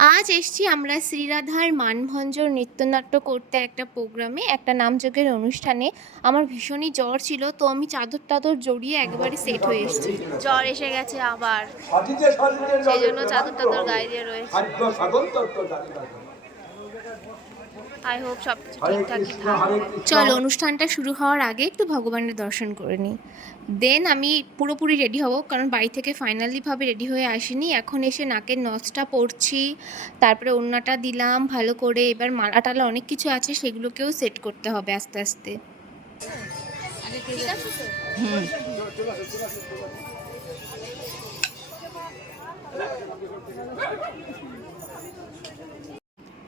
আজ এসছি আমরা শ্রীরাধার মানভঞ্জন নৃত্যনাট্য করতে একটা প্রোগ্রামে, একটা নামযজ্ঞের অনুষ্ঠানে। আমার ভীষণই জ্বর ছিল, তো আমি চাদর টাদর জড়িয়ে একবারে সেট হয়ে এসেছি। জ্বর এসে গেছে আবার, সেই জন্য চাদর টাদর গায়ে দিয়ে রয়েছে। আই হোপ সব কিছু ঠিকঠাকই থাকবে। চলো, অনুষ্ঠানটা শুরু হওয়ার আগে একটু ভগবানের দর্শন করে নিই, দেন আমি পুরোপুরি রেডি হব, কারণ বাড়ি থেকে ফাইনালিভাবে রেডি হয়ে আসিনি। এখন এসে নাকের নথটা পরছি, তারপরে ওড়নাটা দিলাম ভালো করে। এবার মালা টালা অনেক কিছু আছে, সেগুলোকেও সেট করতে হবে আস্তে আস্তে।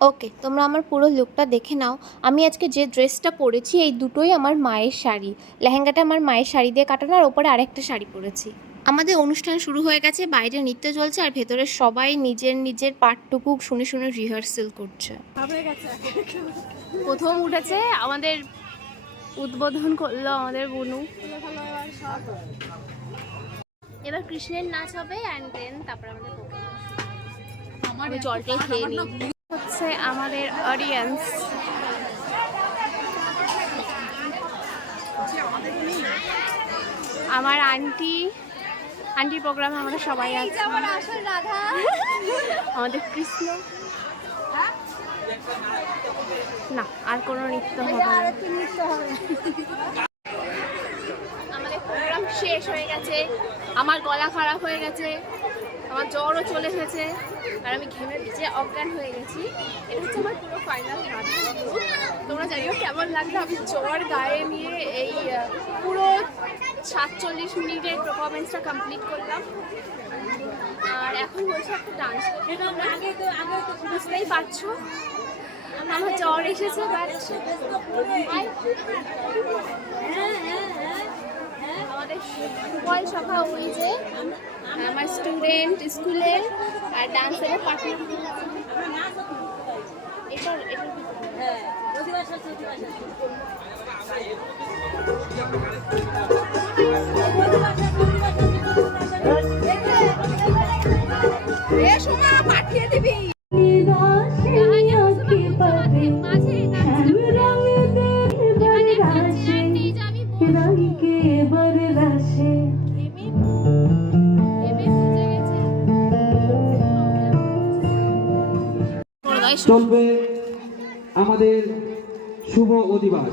ওকে, তোমরা আমার পুরো লুকটা দেখে নাও। আমি আজকে যে ড্রেসটা পরেছি, এই দুটোই আমার মায়ের শাড়ি। লেহেঙ্গাটা আমার মায়ের শাড়ি দিয়ে কাটানো, আর ওপরে আরেকটা শাড়ি পরেছি। আমাদের অনুষ্ঠান শুরু হয়ে গেছে, বাইরে নৃত্য চলছে, আর ভেতরে সবাই নিজের নিজের পার্টটুকু শুনে শুনে রিহার্সেল করছে। প্রথম উঠেছে, আমাদের উদ্বোধন করলো আমাদের বনু। এবার কৃষ্ণের নাচ হবে, অ্যান্ড দেন তারপরে আমাদের জলটাই খেয়ে নিই। হচ্ছে আমাদের অডিয়েন্স, আমার আন্টির প্রোগ্রামে আমরা সবাই আছি। আমাদের কৃষ্ণ না, আর কোনো নৃত্য হবে না। আমাদের প্রোগ্রাম শেষ হয়ে গেছে, আমার গলা খারাপ হয়ে গেছে, আমার জ্বরও চলে এসেছে, আর আমি ঘেমে ভিজে অজ্ঞান হয়ে গেছি। এটা হচ্ছে আমার পুরো ফাইনাল নাচ। তোমরা জানিও কেমন লাগলো আমি জ্বর গায়ে নিয়ে এই পুরো 47 মিনিটের পারফরমেন্সটা কমপ্লিট করলাম। আর এখন বলছি একটা ডান্স, বুঝতেই পারছো আমার জ্বর এসেছে। আমাদের সুবল সভা ওই যে আমার স্টুডেন্ট স্কুলের, আর ডান্সের পার্টনার। পাঠিয়ে দিবি চলবে আমাদের শুভ অধিবাস।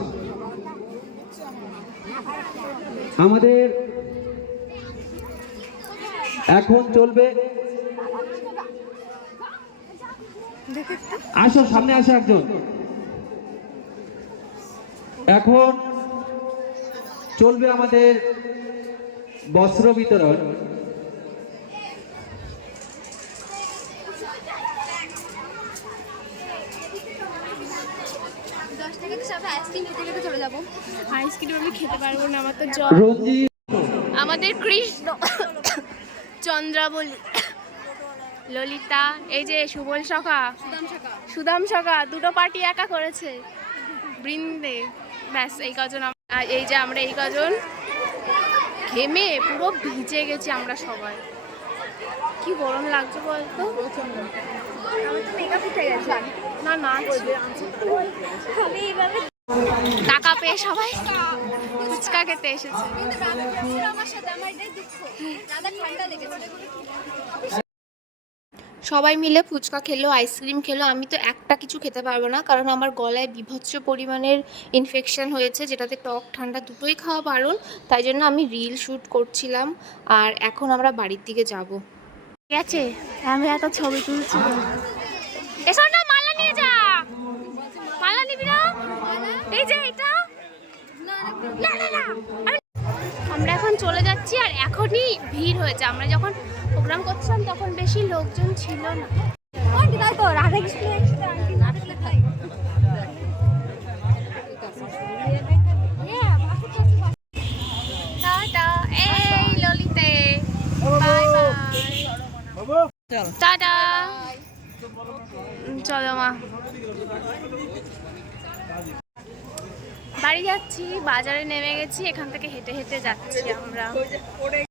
আমাদের এখন চলবে, আসো সামনে আসো একজন। এখন চলবে আমাদের বস্ত্র বিতরণ। আইসক্রিম আমি খেতে পারবো না, আমার তো জ্বর। আমাদের কৃষ্ণ, চন্দ্রাবলী, ললিতা, এই যে সুবল সখা, সুদাম সখা, দুটো পার্টি একা করেছে বৃন্দে। ব্যাস এই কজন, এই যে আমরা এই কজন ঘেমে পুরো ভিজে গেছি আমরা সবাই। কি গরম লাগছে বলতো, না না টাকা পেয়ে সবাই ফুচকা খেতে এসেছে। সবাই মিলে ফুচকা খেলো, আইসক্রিম খেলো। আমি তো একটা কিছু খেতে পারবো না, কারণ আমার গলায় বিভৎস পরিমাণের ইনফেকশন হয়েছে, যেটাতে টক ঠান্ডা দুটোই খাওয়া বারণ। তাই জন্য আমি রিল শ্যুট করছিলাম, আর এখন আমরা বাড়ির দিকে যাব। ঠিক আছে, আমি এত ছবি তুলছি। এসো না, মালা নিয়ে যা। মালা নিবি না? এই যে এটা না না না, আমরা এখন চলে যাচ্ছি। আর এখনই ভিড় হয়েছে, আমরা যখন প্রোগ্রাম করছিলাম তখন বেশি লোকজন ছিল না। টাটা, এই ললিতে, বাই বাই, টাটা। চলো মা, বাড়ি যাচ্ছি, বাজারে নেমে গেছি, এখান থেকে হেঁটে হেঁটে যাচ্ছি আমরা।